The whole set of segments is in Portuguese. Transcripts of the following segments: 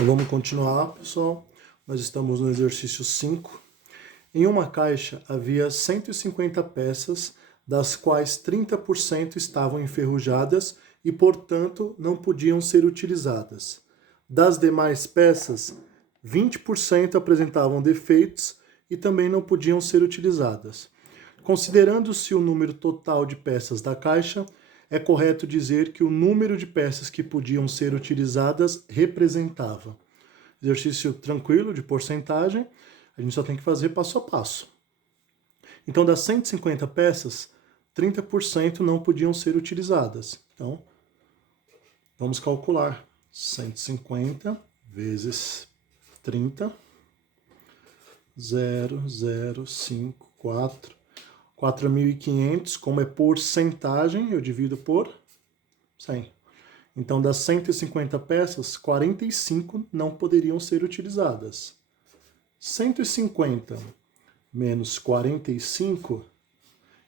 Então vamos continuar, pessoal. Nós estamos no exercício 5. Em uma caixa havia 150 peças, das quais 30% estavam enferrujadas e, portanto, não podiam ser utilizadas. Das demais peças, 20% apresentavam defeitos e também não podiam ser utilizadas. Considerando-se o número total de peças da caixa, é correto dizer que o número de peças que podiam ser utilizadas representava. Exercício tranquilo de porcentagem, a gente só tem que fazer passo a passo. Então, das 150 peças, 30% não podiam ser utilizadas. Então, vamos calcular 150 vezes 30, 0,054, 4.500, como é porcentagem, eu divido por 100. Então, das 150 peças, 45 não poderiam ser utilizadas. 150 menos 45,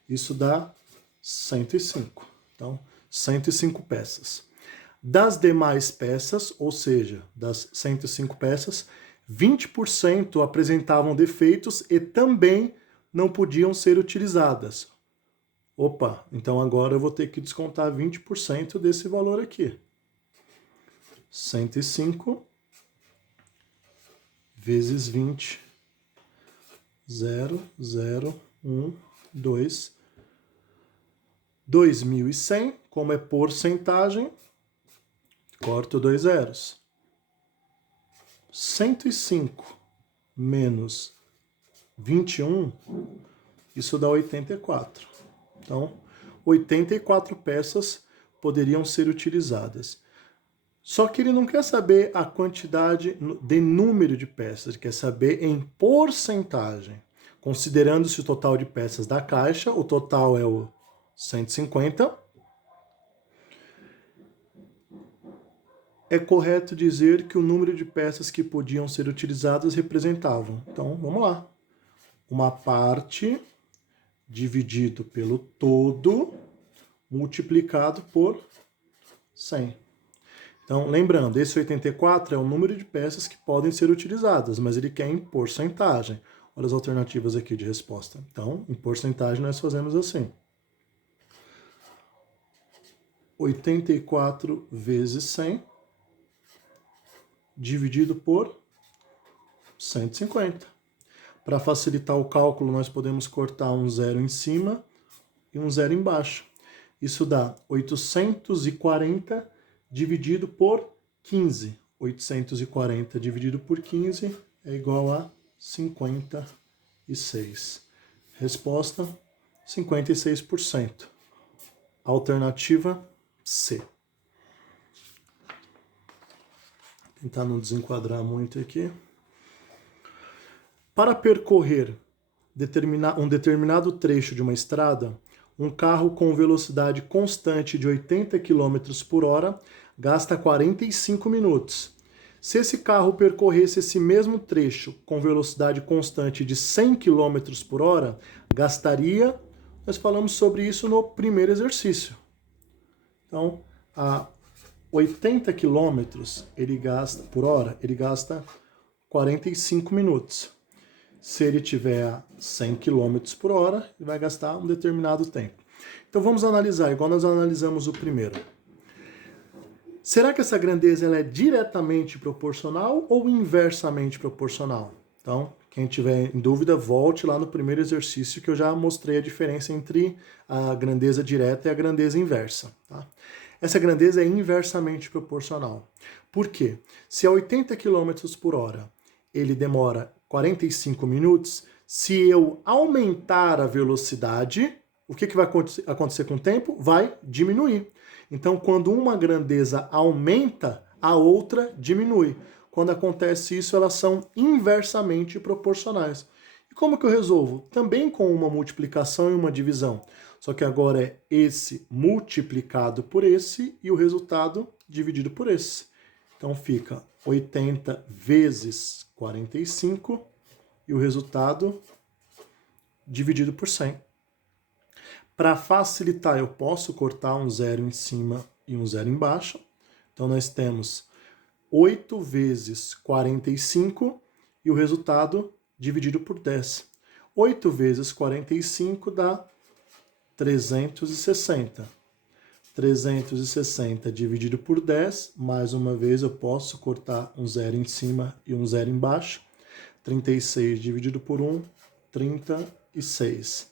isso dá 105. Então, 105 peças. Das demais peças, ou seja, das 105 peças, 20% apresentavam defeitos e também não podiam ser utilizadas. Opa, então agora eu vou ter que descontar 20% desse valor aqui. 105 vezes 20, 0, 0, 1, 2, 2.100, como é porcentagem, corto 2 zeros. 105 menos 21, isso dá 84. Então, 84 peças poderiam ser utilizadas. Só que ele não quer saber a quantidade de número de peças, ele quer saber em porcentagem. Considerando-se o total de peças da caixa, o total é o 150. É correto dizer que o número de peças que podiam ser utilizadas representavam. Então, vamos lá. Uma parte dividido pelo todo, multiplicado por 100. Então, lembrando, esse 84 é o número de peças que podem ser utilizadas, mas ele quer em porcentagem. Olha as alternativas aqui de resposta. Então, em porcentagem, nós fazemos assim. 84 vezes 100, dividido por 150. Para facilitar o cálculo, nós podemos cortar um zero em cima e um zero embaixo. Isso dá 840 dividido por 15. 840 dividido por 15 é igual a 56. Resposta, 56%. Alternativa C. Vou tentar não desenquadrar muito aqui. Para percorrer um determinado trecho de uma estrada, um carro com velocidade constante de 80 km por hora gasta 45 minutos. Se esse carro percorresse esse mesmo trecho com velocidade constante de 100 km por hora, gastaria... Nós falamos sobre isso no primeiro exercício. Então, a 80 km por hora, ele gasta 45 minutos. Se ele tiver 100 km por hora, ele vai gastar um determinado tempo. Então vamos analisar, igual nós analisamos o primeiro. Será que essa grandeza ela é diretamente proporcional ou inversamente proporcional? Então, quem tiver em dúvida, volte lá no primeiro exercício que eu já mostrei a diferença entre a grandeza direta e a grandeza inversa. Tá? Essa grandeza é inversamente proporcional. Por quê? Se a 80 km por hora ele demora 45 minutos, se eu aumentar a velocidade, o que vai acontecer com o tempo? Vai diminuir. Então, quando uma grandeza aumenta, a outra diminui. Quando acontece isso, elas são inversamente proporcionais. E como que eu resolvo? Também com uma multiplicação e uma divisão. Só que agora é esse multiplicado por esse e o resultado dividido por esse. Então fica 80 vezes 45 e o resultado dividido por 100. Para facilitar, eu posso cortar um zero em cima e um zero embaixo. Então nós temos 8 vezes 45 e o resultado dividido por 10. 8 vezes 45 dá 360. 360 dividido por 10, mais uma vez eu posso cortar um zero em cima e um zero embaixo. 36 dividido por 1, 36.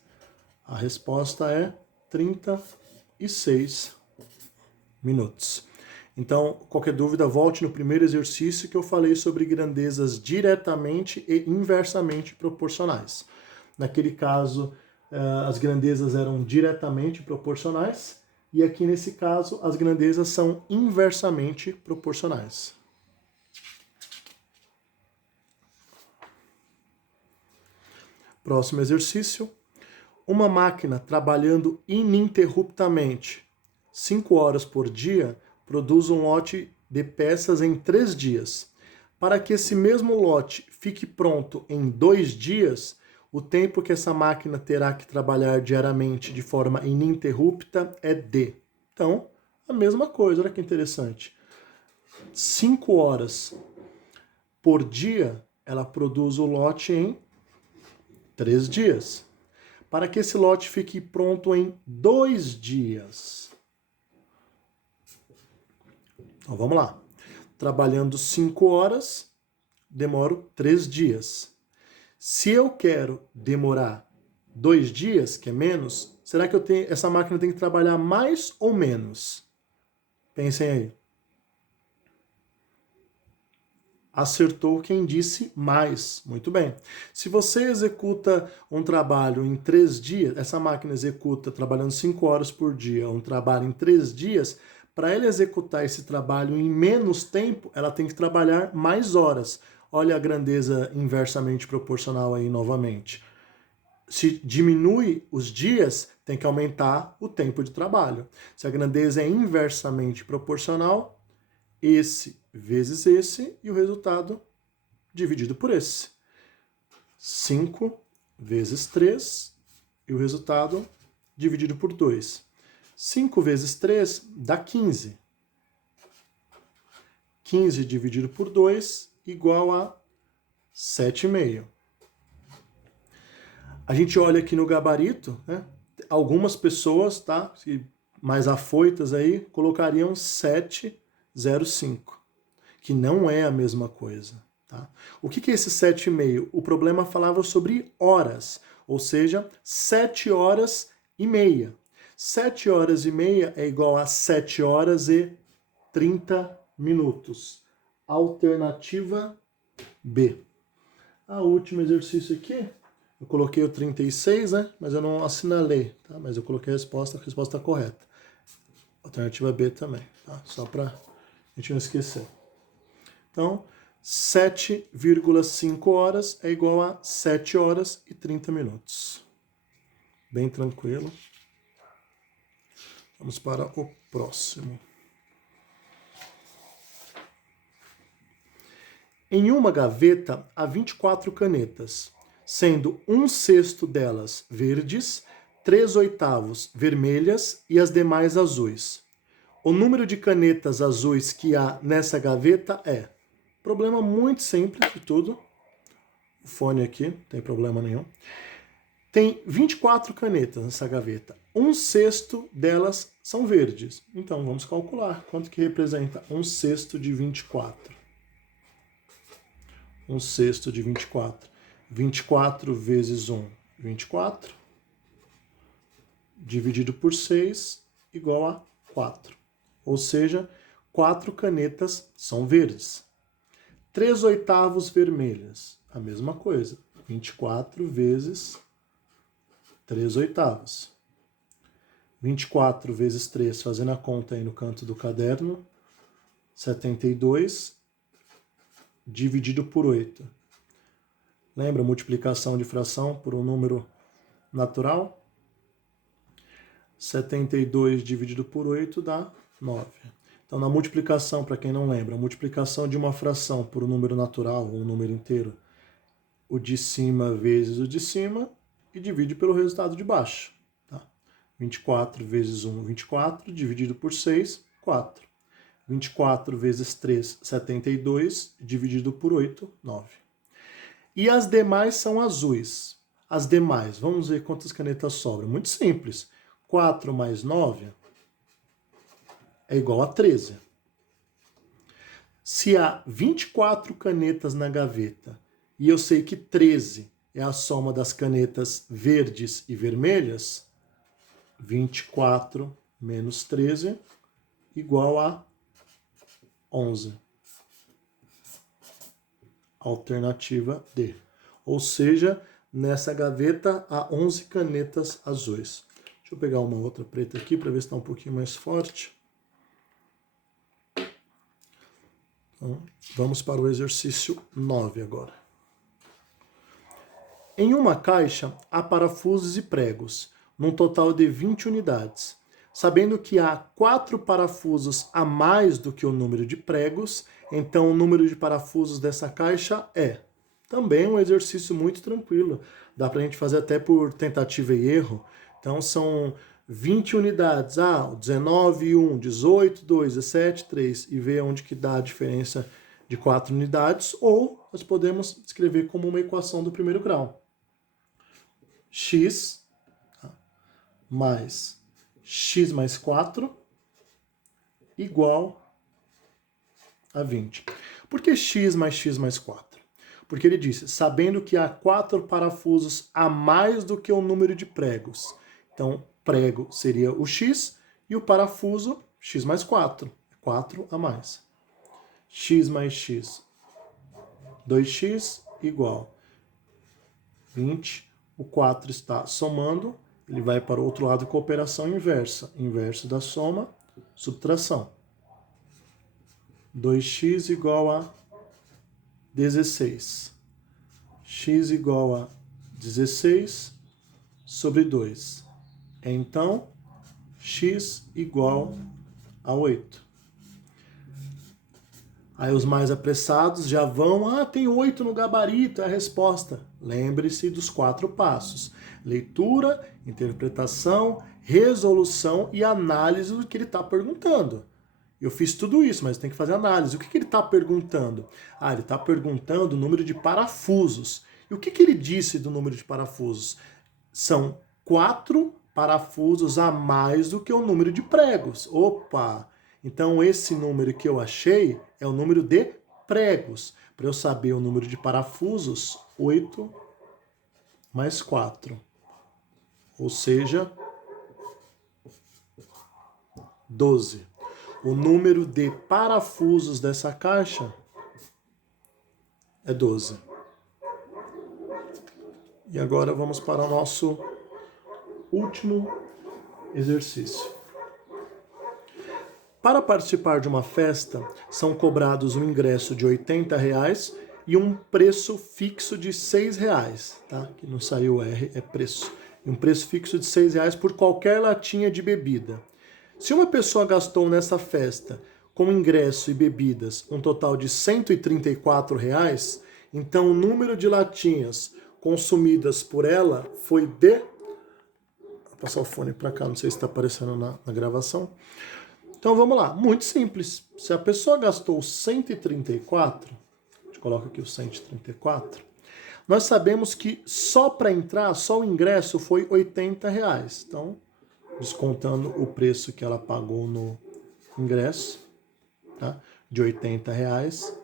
A resposta é 36 minutos. Então, qualquer dúvida, volte no primeiro exercício que eu falei sobre grandezas diretamente e inversamente proporcionais. Naquele caso, as grandezas eram diretamente proporcionais, e aqui nesse caso, as grandezas são inversamente proporcionais. Próximo exercício. Uma máquina trabalhando ininterruptamente 5 horas por dia produz um lote de peças em 3 dias. Para que esse mesmo lote fique pronto em 2 dias, o tempo que essa máquina terá que trabalhar diariamente de forma ininterrupta é D. Então, a mesma coisa, olha que interessante. 5 horas por dia, ela produz o lote em 3 dias. Para que esse lote fique pronto em 2 dias. Então, vamos lá. Trabalhando 5 horas, demoro 3 dias. Se eu quero demorar 2 dias, que é menos, será que essa máquina tem que trabalhar mais ou menos? Pensem aí. Acertou quem disse mais. Muito bem. Se você executa um trabalho em 3 dias, essa máquina executa trabalhando 5 horas por dia, um trabalho em 3 dias, para ela executar esse trabalho em menos tempo, ela tem que trabalhar mais horas. Olha a grandeza inversamente proporcional aí novamente. Se diminui os dias, tem que aumentar o tempo de trabalho. Se a grandeza é inversamente proporcional, esse vezes esse e o resultado dividido por esse. 5 vezes 3 e o resultado dividido por 2. 5 vezes 3 dá 15. 15 dividido por 2 igual a 7,5. A gente olha aqui no gabarito, né? Algumas pessoas, tá, mais afoitas aí, colocariam 7,05, que não é a mesma coisa. Tá? O que é esse 7,5? O problema falava sobre horas, ou seja, 7 horas e meia. 7 horas e meia é igual a 7 horas e 30 minutos. Alternativa B. O último exercício aqui, eu coloquei o 36, né? Mas eu não assinalei, tá? Mas eu coloquei a resposta está correta. Alternativa B também, tá? Só para a gente não esquecer. Então, 7,5 horas é igual a 7 horas e 30 minutos. Bem tranquilo. Vamos para o próximo. Em uma gaveta há 24 canetas, sendo 1/6 delas verdes, 3/8 vermelhas e as demais azuis. O número de canetas azuis que há nessa gaveta é... Problema muito simples de tudo. O fone aqui, não tem problema nenhum. Tem 24 canetas nessa gaveta. 1/6 delas são verdes. Então, vamos calcular quanto que representa 1/6 de 24. 1/6 de 24. 24 vezes 1, 24. Dividido por 6, igual a 4. Ou seja, 4 canetas são verdes. 3/8 vermelhas, a mesma coisa. 24 vezes 3/8. 24 vezes 3, fazendo a conta aí no canto do caderno, 72, dividido por 8. Lembra a multiplicação de fração por um número natural? 72 dividido por 8 dá 9. Então, na multiplicação, para quem não lembra, a multiplicação de uma fração por um número natural, ou um número inteiro, o de cima vezes o de cima, e divide pelo resultado de baixo. Tá? 24 vezes 1, 24, dividido por 6, 4. 24 vezes 3, 72, dividido por 8, 9. E as demais são azuis. As demais, vamos ver quantas canetas sobram. Muito simples. 4 mais 9 é igual a 13. Se há 24 canetas na gaveta e eu sei que 13 é a soma das canetas verdes e vermelhas, 24 menos 13 igual a 11. Alternativa D. Ou seja, nessa gaveta há 11 canetas azuis. Deixa eu pegar uma outra preta aqui para ver se está um pouquinho mais forte. Então, vamos para o exercício 9 agora. Em uma caixa há parafusos e pregos, num total de 20 unidades. Sabendo que há 4 parafusos a mais do que o número de pregos, então o número de parafusos dessa caixa é também um exercício muito tranquilo. Dá para a gente fazer até por tentativa e erro. Então são 20 unidades. 19, 1, 18, 2, 17, 3. E ver onde que dá a diferença de 4 unidades. Ou nós podemos escrever como uma equação do primeiro grau. X mais x mais 4 igual a 20. Por que x mais 4? Porque ele disse, sabendo que há 4 parafusos a mais do que o número de pregos. Então, prego seria o x e o parafuso x mais 4. 4 a mais. X mais x, 2x igual 20. O 4 está somando, ele vai para o outro lado com a operação inversa. Inverso da soma, subtração. 2x igual a 16. X igual a 16 sobre 2. Então, x igual a 8. Aí os mais apressados já vão, tem 8 no gabarito, é a resposta. Lembre-se dos 4 passos. Leitura, interpretação, resolução e análise do que ele está perguntando. Eu fiz tudo isso, mas tem que fazer análise. O que ele está perguntando? Ele está perguntando o número de parafusos. E o que ele disse do número de parafusos? São 4 parafusos a mais do que o número de pregos. Opa! Então esse número que eu achei é o número de pregos. Para eu saber o número de parafusos, 8 mais 4. Ou seja, 12. O número de parafusos dessa caixa é 12. E agora vamos para o nosso último exercício. Para participar de uma festa, são cobrados um ingresso de R$80 e um preço fixo de R$6, tá? Que não saiu R, é preço. E um preço fixo de R$6 por qualquer latinha de bebida. Se uma pessoa gastou nessa festa, com ingresso e bebidas, um total de R$134, então o número de latinhas consumidas por ela foi de... Vou passar o fone para cá, não sei se está aparecendo na gravação. Então vamos lá, muito simples. Se a pessoa gastou 134, a gente coloca aqui o 134, nós sabemos que só para entrar, só o ingresso foi R$80. Então, descontando o preço que ela pagou no ingresso, tá? De R$80,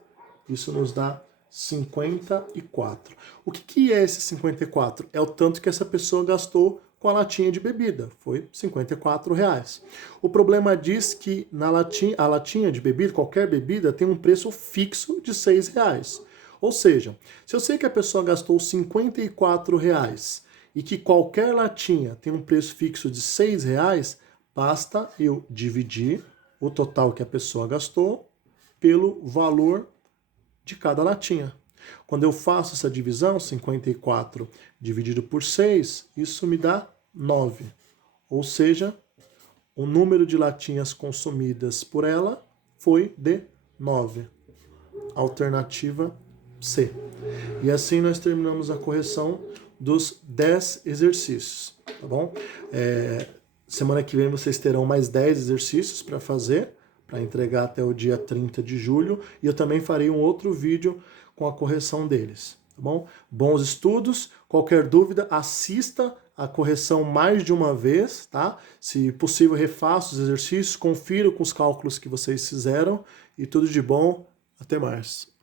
isso nos dá 54. O que é esse 54? É o tanto que essa pessoa gastou com a latinha de bebida, foi R$54. O problema diz que a latinha de bebida, qualquer bebida, tem um preço fixo de R$6. Ou seja, se eu sei que a pessoa gastou R$54 e que qualquer latinha tem um preço fixo de R$6, basta eu dividir o total que a pessoa gastou pelo valor de cada latinha. Quando eu faço essa divisão, 54 dividido por 6, isso me dá 9. Ou seja, o número de latinhas consumidas por ela foi de 9. Alternativa C. E assim nós terminamos a correção dos 10 exercícios, tá bom? Semana que vem vocês terão mais 10 exercícios para fazer, para entregar até o dia 30 de julho, e eu também farei um outro vídeo com a correção deles, tá bom? Bons estudos, qualquer dúvida, assista a correção mais de uma vez, tá? Se possível, refaça os exercícios, confira com os cálculos que vocês fizeram, e tudo de bom, até mais.